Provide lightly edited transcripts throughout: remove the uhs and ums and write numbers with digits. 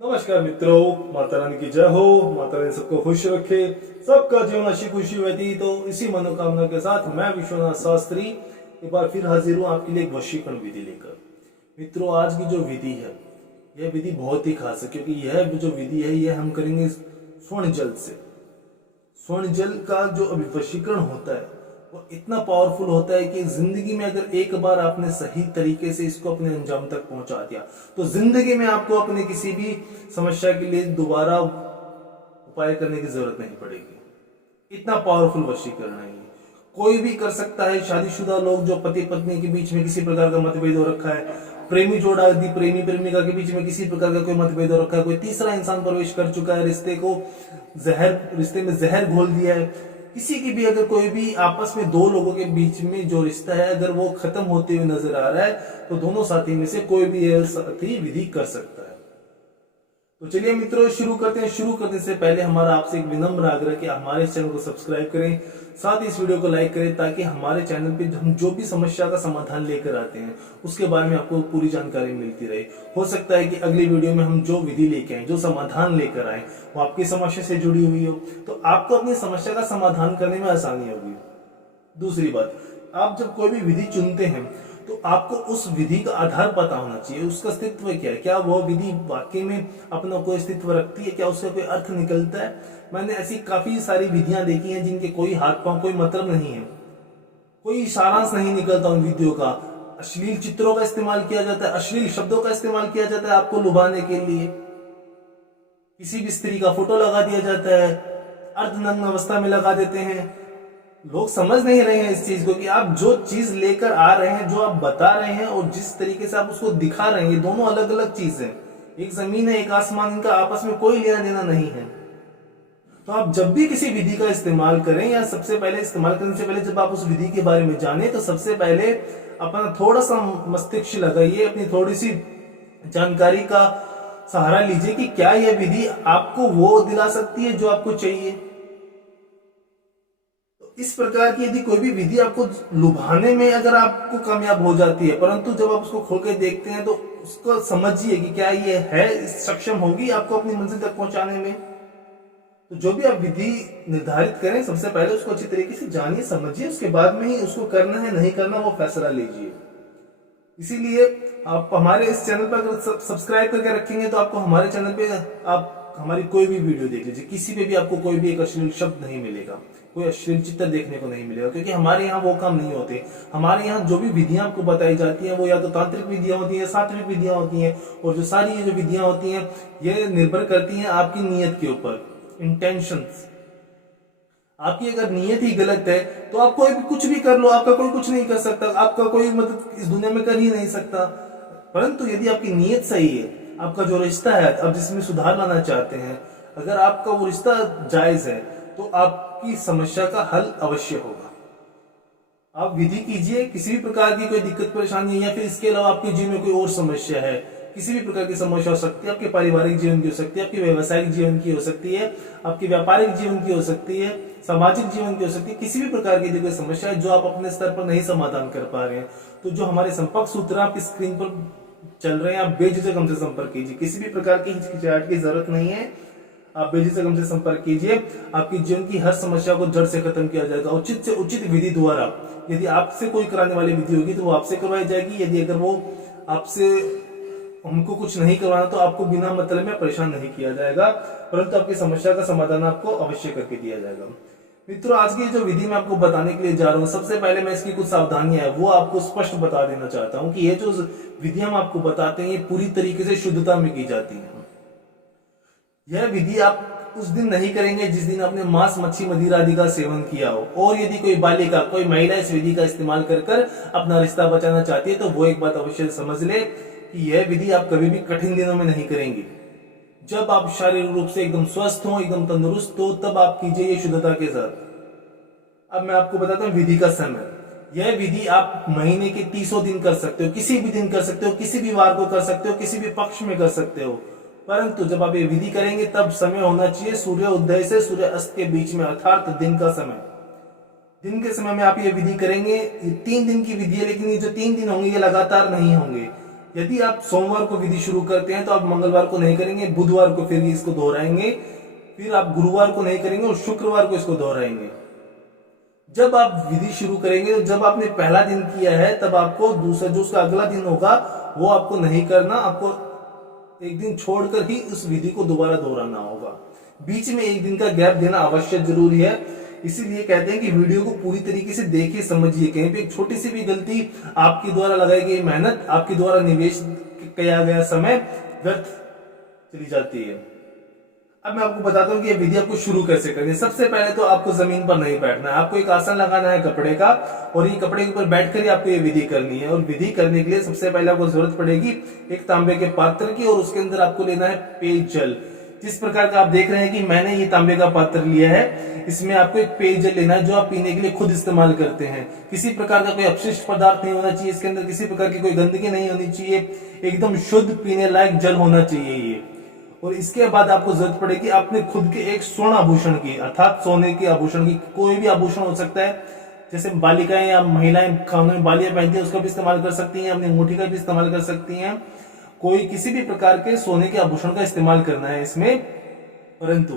नमस्कार मित्रों, माता रानी की जय हो। माता रानी सबको खुश रखे, सबका जीवन अच्छी खुशी व्यतीत हो। इसी मनोकामना के साथ मैं विश्वनाथ शास्त्री एक बार फिर हाजिर हूँ आपके लिए एक वशीकरण विधि लेकर। मित्रों, आज की जो विधि है यह विधि बहुत ही खास है, क्योंकि यह जो विधि है यह हम करेंगे स्वर्ण जल से। स्वर्ण जल का जो वशीकरण होता है वो इतना पावरफुल होता है कि जिंदगी में अगर एक बार आपने सही तरीके से इसको अपने अंजाम तक पहुंचा दिया तो जिंदगी में आपको अपने किसी भी समस्या के लिए दोबारा उपाय करने की जरूरत नहीं पड़ेगी। इतना पावरफुल वशीकरण है ये, कोई भी कर सकता है। शादीशुदा लोग जो पति पत्नी के बीच में किसी प्रकार का मतभेद हो रखा है, प्रेमी जोड़ा यदि प्रेमी प्रेमिका के बीच में किसी प्रकार का कोई मतभेद हो रखा है, कोई तीसरा इंसान प्रवेश कर चुका है, रिश्ते में जहर घोल दिया है, किसी की भी अगर कोई भी आपस में दो लोगों के बीच में जो रिश्ता है अगर वो खत्म होते हुए नजर आ रहा है तो दोनों साथी में से कोई भी साथी विधि कर सकता है। तो चलिए मित्रों शुरू करते हैं। शुरू करने से पहले हमारा आपसे एक विनम्र आग्रह कि हमारे चैनल को सब्सक्राइब करें, साथ ही इस वीडियो को लाइक करें, ताकि हमारे चैनल पे हम जो भी समस्या का समाधान लेकर आते हैं उसके बारे में आपको पूरी जानकारी मिलती रहे। हो सकता है कि अगली वीडियो में हम जो विधि लेके आए, जो समाधान लेकर आए, वो आपकी समस्या से जुड़ी हुई हो, तो आपको अपनी समस्या का समाधान करने में आसानी होगी। दूसरी बात, आप जब कोई भी विधि चुनते हैं तो आपको उस विधि का आधार पता होना चाहिए, उसका अस्तित्व क्या है, क्या वो विधि वाकई में अपना कोई अस्तित्व रखती है, क्या उसका कोई अर्थ निकलता है। मैंने ऐसी काफी सारी विधियां देखी हैं जिनके कोई हाथ पांव कोई मतलब नहीं है, कोई सारांश नहीं निकलता उन विधियों का। अश्लील चित्रों का इस्तेमाल किया जाता है, अश्लील शब्दों का इस्तेमाल किया जाता है आपको लुभाने के लिए, किसी भी स्त्री का फोटो लगा दिया जाता है, अर्धनग्न अवस्था में लगा देते हैं। लोग समझ नहीं रहे हैं इस चीज को कि आप जो चीज लेकर आ रहे हैं, जो आप बता रहे हैं और जिस तरीके से आप उसको दिखा रहे हैं, ये दोनों अलग अलग चीज है। एक जमीन है एक आसमान, इनका आपस में कोई लेना देना नहीं है। तो आप जब भी किसी विधि का इस्तेमाल करें या सबसे पहले इस्तेमाल करने से पहले जब आप उस विधि के बारे में जाने तो सबसे पहले अपना थोड़ा सा मस्तिष्क लगाइए, अपनी थोड़ी सी जानकारी का सहारा लीजिए कि क्या यह विधि आपको वो दिला सकती है जो आपको चाहिए। इस प्रकार की यदि कोई भी विधि आपको लुभाने में अगर आपको कामयाब हो जाती है, परंतु जब आप उसको खोल के देखते हैं तो उसको समझिए कि क्या ये है सक्षम होगी आपको अपनी मंजिल तक पहुंचाने में। तो जो भी आप विधि निर्धारित करें सबसे पहले उसको अच्छी तरीके से जानिए, समझिए, उसके बाद में ही उसको करना है नहीं करना वो फैसला लीजिए। इसीलिए आप हमारे इस चैनल पर अगर सब्सक्राइब करके रखेंगे तो आपको हमारे चैनल पे आप हमारी कोई भी वीडियो देख लीजिए, किसी पे भी आपको कोई भी एक अश्लील शब्द नहीं मिलेगा, कोई अश्लील चित्र देखने को नहीं मिलेगा, क्योंकि हमारे यहाँ वो काम नहीं होते। हमारे यहाँ जो भी विधियां आपको बताई जाती हैं वो या तो तांत्रिक विधियां होती हैं, सात्विक विधियां होती हैं, और जो सारी ये जो विधियां होती हैं ये निर्भर करती हैं आपकी नीयत के ऊपर, इंटेंशंस। आपकी अगर नीयत ही गलत है तो आप कोई भी कुछ भी कर लो, आपका कोई कुछ नहीं कर सकता, आपका कोई मदद इस दुनिया में कर ही नहीं सकता। परंतु यदि आपकी नीयत सही है, आपका जो रिश्ता है आप जिसमें सुधार लाना चाहते हैं, अगर आपका वो रिश्ता जायज है तो आपकी समस्या का हल अवश्य होगा। आप विधि कीजिए, किसी भी प्रकार की कोई दिक्कत परेशानी है या फिर इसके अलावा आपके जीवन में कोई और समस्या है, किसी भी प्रकार की समस्या हो सकती है, आपके पारिवारिक जीवन की हो सकती है, आपके व्यवसायिक जीवन की हो सकती है, आपके व्यापारिक जीवन की हो सकती है, सामाजिक जीवन की हो सकती है, किसी भी प्रकार की कोई समस्या है जो आप अपने स्तर पर नहीं समाधान कर पा रहे हैं, तो जो हमारे संपर्क सूत्र आपकी स्क्रीन पर चल रहे हैं आप बेझिझक हमसे संपर्क कीजिए। किसी भी प्रकार की हिचकिचाहट की जरूरत नहीं है, आप बेझिझक हमसे संपर्क कीजिए। आपकी जीवन की हर समस्या को जड़ से खत्म किया जाएगा उचित से उचित विधि द्वारा। यदि आपसे कोई कराने वाली विधि होगी तो वो आपसे करवाई जाएगी, यदि अगर वो आपसे हमको कुछ नहीं करवाना तो आपको बिना मतलब में परेशान नहीं किया जाएगा, परंतु आपकी समस्या का समाधान आपको अवश्य करके दिया जाएगा। मित्रों, आज की जो विधि मैं आपको बताने के लिए जा रहा हूँ, सबसे पहले मैं इसकी कुछ सावधानियां है वो आपको स्पष्ट बता देना चाहता हूँ कि ये जो विधियां हम आपको बताते हैं ये पूरी तरीके से शुद्धता में की जाती है। यह विधि आप उस दिन नहीं करेंगे जिस दिन आपने मांस मच्छी मदिरा आदि का सेवन किया हो, और यदि कोई बालिका कोई महिला इस विधि का इस्तेमाल कर अपना रिश्ता बचाना चाहती है तो वो एक बात अवश्य समझ ले कि यह विधि आप कभी भी कठिन दिनों में नहीं करेंगे। जब आप शारीरिक रूप से एकदम स्वस्थ हो, एकदम तंदुरुस्त हो, तब आप कीजिए ये शुद्धता के साथ। अब मैं आपको बताता हूँ विधि का समय। यह विधि आप महीने के 30 दिन कर सकते हो, किसी भी दिन कर सकते हो, किसी भी वार को कर सकते हो, किसी भी पक्ष में कर सकते हो, परंतु जब आप ये विधि करेंगे तब समय होना चाहिए सूर्य उदय से सूर्य अस्त के बीच में, अर्थात दिन का समय। दिन के समय में आप ये विधि करेंगे। ये 3 दिन की विधि है, लेकिन ये जो 3 दिन होंगे ये लगातार नहीं होंगे। यदि आप सोमवार को विधि शुरू करते हैं तो आप मंगलवार को नहीं करेंगे, बुधवार को फिर इसको दोहराएंगे, फिर आप गुरुवार को नहीं करेंगे और शुक्रवार को इसको दोहराएंगे। जब आप विधि शुरू करेंगे तो जब आपने पहला दिन किया है तब आपको दूसरा जो उसका अगला दिन होगा वो आपको नहीं करना, आपको एक दिन छोड़कर ही उस विधि को दोबारा दोहराना होगा। बीच में एक दिन का गैप देना आवश्यक जरूरी है। इसीलिए कहते हैं कि वीडियो को पूरी तरीके से देखिए, समझिए। कहीं पे एक छोटी सी भी गलती, आपकी द्वारा लगाई गई मेहनत, आपके द्वारा निवेश किया गया समय व्यर्थ चली जाती है। अब मैं आपको बताता हूँ कि ये विधि आपको शुरू कैसे करनी है। सबसे पहले तो आपको जमीन पर नहीं बैठना है, आपको एक आसन लगाना है कपड़े का, और ये कपड़े के ऊपर बैठकर ही आपको ये विधि करनी है। और विधि करने के लिए सबसे पहले आपको जरूरत पड़ेगी एक तांबे के पात्र की, और उसके अंदर आपको लेना है पेयजल। जिस प्रकार का आप देख रहे हैं कि मैंने ये तांबे का पात्र लिया है, इसमें आपको एक पेयजल लेना है जो आप पीने के लिए खुद इस्तेमाल करते हैं। किसी प्रकार का कोई अपशिष्ट पदार्थ नहीं होना चाहिए इसके अंदर, किसी प्रकार की कोई गंदगी नहीं होनी चाहिए, एकदम शुद्ध पीने लायक जल होना चाहिए ये। और इसके बाद आपको जरूरत पड़ेगी अपने खुद के एक स्वर्ण आभूषण की, अर्थात सोने के आभूषण की। कोई भी आभूषण हो सकता है, जैसे बालिकाएं या महिलाएं कानों में बालियां पहनती हैं उसका भी इस्तेमाल कर सकती हैं, अपनी अंगूठी का भी इस्तेमाल कर सकती हैं। कोई किसी भी प्रकार के सोने के आभूषण का इस्तेमाल करना है इसमें। परंतु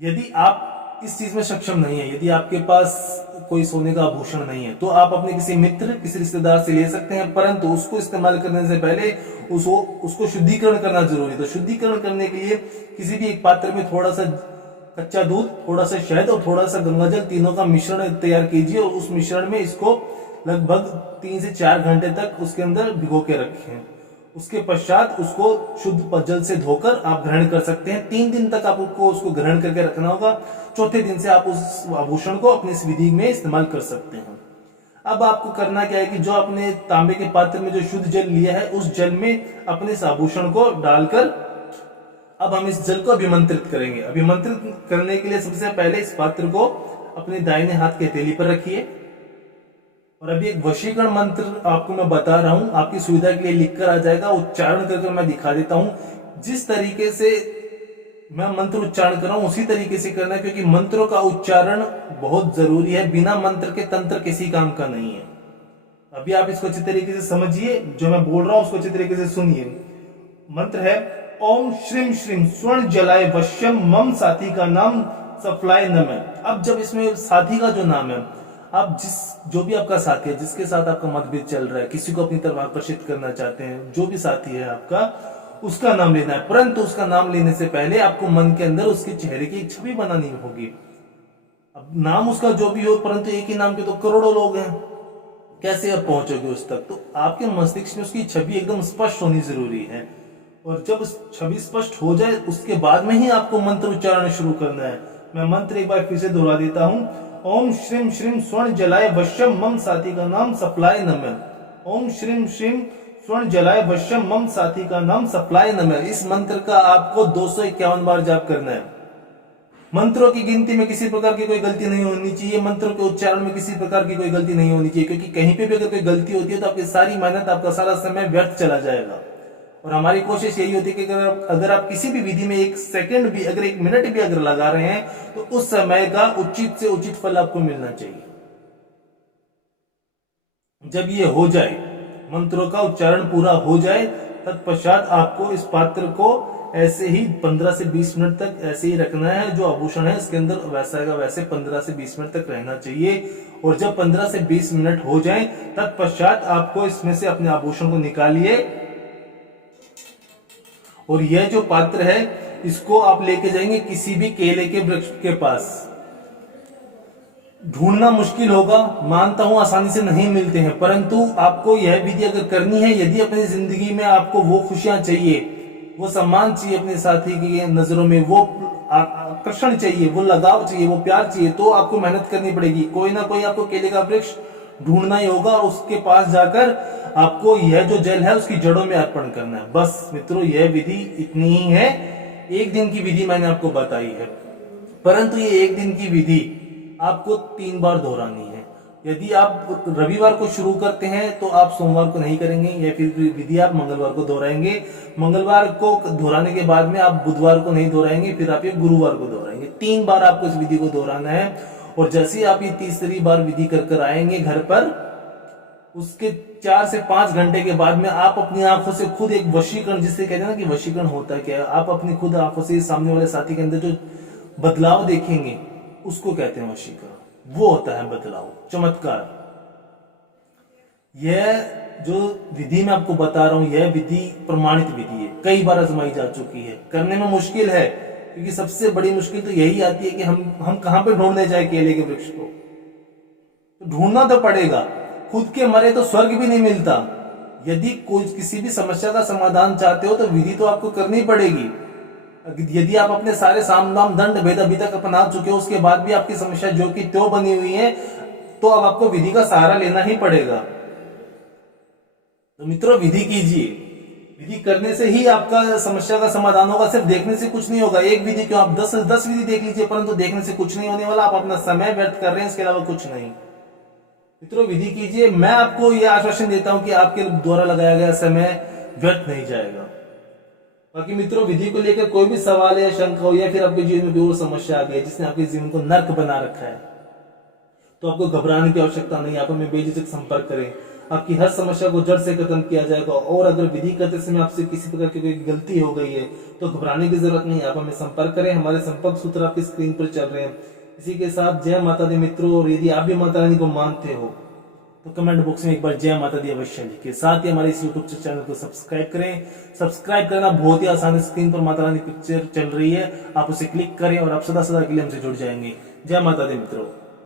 यदि आप इस चीज में सक्षम नहीं है, यदि आपके पास कोई सोने का आभूषण नहीं है, तो आप अपने किसी मित्र, किसी रिश्तेदार से ले सकते हैं। परंतु उसको इस्तेमाल करने से पहले उसको शुद्धिकरण करना जरूरी है। तो शुद्धिकरण करने के लिए किसी भी एक पात्र में थोड़ा सा कच्चा दूध, थोड़ा सा शहद और थोड़ा सा गंगाजल, तीनों का मिश्रण तैयार कीजिए, और उस मिश्रण में इसको लगभग 3 से 4 घंटे तक उसके अंदर भिगो के रखें। उसके पश्चात उसको शुद्ध जल से धोकर आप ग्रहण कर सकते हैं। 3 दिन तक आपको उसको ग्रहण करके रखना होगा। चौथे दिन से आप उस आभूषण को अपनी इस विधि में इस्तेमाल कर सकते हैं। अब आपको करना क्या है कि जो आपने तांबे के पात्र में जो शुद्ध जल लिया है, उस जल में अपने इस आभूषण को डालकर अब हम इस जल को अभिमंत्रित करेंगे। अभिमंत्रित करने के लिए सबसे पहले इस पात्र को अपने दाहिने हाथ की हथेली पर रखिए, और अभी एक वशीकरण मंत्र आपको मैं बता रहा हूं, आपकी सुविधा के लिए लिखकर आ जाएगा, उच्चारण करके मैं दिखा देता हूं। जिस तरीके से मैं मंत्र उच्चारण कर रहा हूं उसी तरीके से करना है, क्योंकि मंत्रों का उच्चारण बहुत जरूरी है। बिना मंत्र के तंत्र किसी काम का नहीं है। अभी आप इसको अच्छी तरीके से समझिए, जो मैं बोल रहा हूं उसको अच्छी तरीके से सुनिए। मंत्र है ओम श्रीम श्रीम स्वर्ण जलाय वश्यम मम साथी का नाम सफलाय नमः। अब जब इसमें साथी का जो नाम है, आप जो भी आपका साथी है, जिसके साथ आपका मतभेद चल रहा है, किसी को अपनी तरफ आकर्षित करना चाहते हैं, जो भी साथी है आपका, उसका नाम लेना है। परंतु उसका नाम लेने से पहले आपको मन के अंदर उसके चेहरे की छवि बनानी होगी। अब नाम उसका जो भी हो, परंतु एक ही नाम के तो करोड़ों लोग हैं, कैसे आप पहुंचोगे उस तक? तो आपके मस्तिष्क में उसकी छवि एकदम स्पष्ट होनी जरूरी है। और जब छवि स्पष्ट हो जाए उसके बाद में ही आपको मंत्र उच्चारण शुरू करना है। मैं मंत्र एक बार फिर से दोहरा देता हूं। ओम श्रीम श्रीम स्वर्ण जलाय वश्यम मम साथी का नाम सफलाय नमः। ओम श्रीम श्रीम स्वर्ण जलाय वश्यम मम साथी का नाम सफलाय नमः। इस मंत्र का आपको 251 बार जाप करना है। मंत्रों की गिनती में किसी प्रकार की कोई गलती नहीं होनी चाहिए, मंत्रों के उच्चारण में किसी प्रकार की कोई गलती नहीं होनी चाहिए, क्योंकि कहीं पे भी अगर कोई गलती होती है तो आपकी सारी मेहनत, आपका सारा समय व्यर्थ चला जाएगा। और हमारी कोशिश यही होती है कि अगर आप किसी भी विधि में 1 सेकंड भी, अगर 1 मिनट भी अगर लगा रहे हैं, तो उस समय का उचित से उचित फल आपको मिलना चाहिए। जब ये हो जाए, मंत्रों का उच्चारण पूरा हो जाए, तत्पश्चात आपको इस पात्र को ऐसे ही 15 से 20 मिनट तक ऐसे ही रखना है। जो आभूषण है इसके अंदर वैसा का वैसे 15 से 20 मिनट तक रहना चाहिए। और जब 15 से 20 मिनट हो जाए, तत्पश्चात आपको इसमें से अपने आभूषण को निकालिए, और यह जो पात्र है इसको आप लेके जाएंगे किसी भी केले के वृक्ष के पास। ढूंढना मुश्किल होगा, मानता हूं आसानी से नहीं मिलते हैं, परंतु आपको यह विधि अगर करनी है, यदि अपनी जिंदगी में आपको वो खुशियां चाहिए, वो सम्मान चाहिए अपने साथी की नजरों में, वो आकर्षण चाहिए, वो लगाव चाहिए, वो प्यार चाहिए, तो आपको मेहनत करनी पड़ेगी। कोई ना कोई आपको केले का वृक्ष ढूंढना ही होगा, और उसके पास जाकर आपको यह जो जल है उसकी जड़ों में अर्पण करना है। बस मित्रों, यह विधि इतनी ही है। 1 दिन की विधि मैंने आपको बताई है, परंतु ये 1 दिन की विधि आपको 3 बार दोहरानी है। यदि आप रविवार को शुरू करते हैं तो आप सोमवार को नहीं करेंगे, या फिर विधि आप मंगलवार को दोहराएंगे। मंगलवार को दोहराने के बाद में आप बुधवार को नहीं दोहराएंगे, फिर आप ये गुरुवार को दोहराएंगे। 3 बार आपको इस विधि को दोहराना है। और जैसे आप ये तीसरी बार विधि कर आएंगे घर पर, उसके 4 से 5 घंटे के बाद में आप अपनी आंखों से खुद एक वशीकरण, जिससे कहते हैं ना कि वशीकरण होता क्या है, आप अपनी खुद आंखों से सामने वाले साथी के अंदर जो बदलाव देखेंगे उसको कहते हैं वशीकरण। वो होता है बदलाव, चमत्कार। यह जो विधि मैं आपको बता रहा हूं, यह विधि प्रमाणित विधि है, कई बार आजमाई जा चुकी है। करने में मुश्किल है, क्योंकि सबसे बड़ी मुश्किल तो यही आती है कि हम कहां पे ढूंढने जाए केले के वृक्ष को। तो ढूंढना तो पड़ेगा, खुद के मरे तो स्वर्ग भी नहीं मिलता। यदि कोई किसी भी समस्या का समाधान चाहते हो तो विधि तो आपको करनी पड़ेगी। यदि आप अपने सारे साम दाम दंड भेद अभी तक अपना चुके हो, उसके बाद भी आपकी समस्या जो कि त्यों बनी हुई है, तो अब आपको विधि का सहारा लेना ही पड़ेगा। तो मित्रों, विधि कीजिए। विधि करने से ही आपका समस्या का समाधान होगा। सिर्फ देखने से कुछ नहीं होगा। एक विधि क्यों, आप 10 विधि देख लीजिए, परंतु देखने से कुछ नहीं होने वाला। आप अपना समय व्यर्थ कर रहे हैं, इसके अलावा कुछ नहीं। मित्रों, विधि कीजिए। मैं आपको यह आश्वासन देता हूं कि आपके द्वारा लगाया गया समय व्यर्थ नहीं जाएगा। बाकी मित्रों, विधि को लेकर कोई भी सवाल या शंका हो, या फिर आपके जीवन में कोई और समस्या आ गई जिसने आपके जीवन को नर्क बना रखा है, तो आपको घबराने की आवश्यकता नहीं। आप हमें बेझिझक संपर्क करें, आपकी हर समस्या को जड़ से खत्म किया जाएगा। और अगर विधि करते समय आपसे किसी प्रकार की कोई गलती हो गई है तो घबराने की जरूरत नहीं। आप हमें संपर्क करें, हमारे संपर्क सूत्र आपकी स्क्रीन पर चल रहे हैं। इसी के साथ जय माता दी मित्रों। और यदि आप भी माता रानी को मानते हो तो कमेंट बॉक्स में एक बार जय माता दी अवश्य लिखिए। साथ ही हमारे इस यूट्यूब चैनल को सब्सक्राइब करें। सब्सक्राइब करना बहुत ही आसान है, स्क्रीन पर माता रानी पिक्चर चल रही है, आप उसे क्लिक करें और आप सदा सदा के लिए हमसे जुड़ जाएंगे। जय माता दी मित्रों।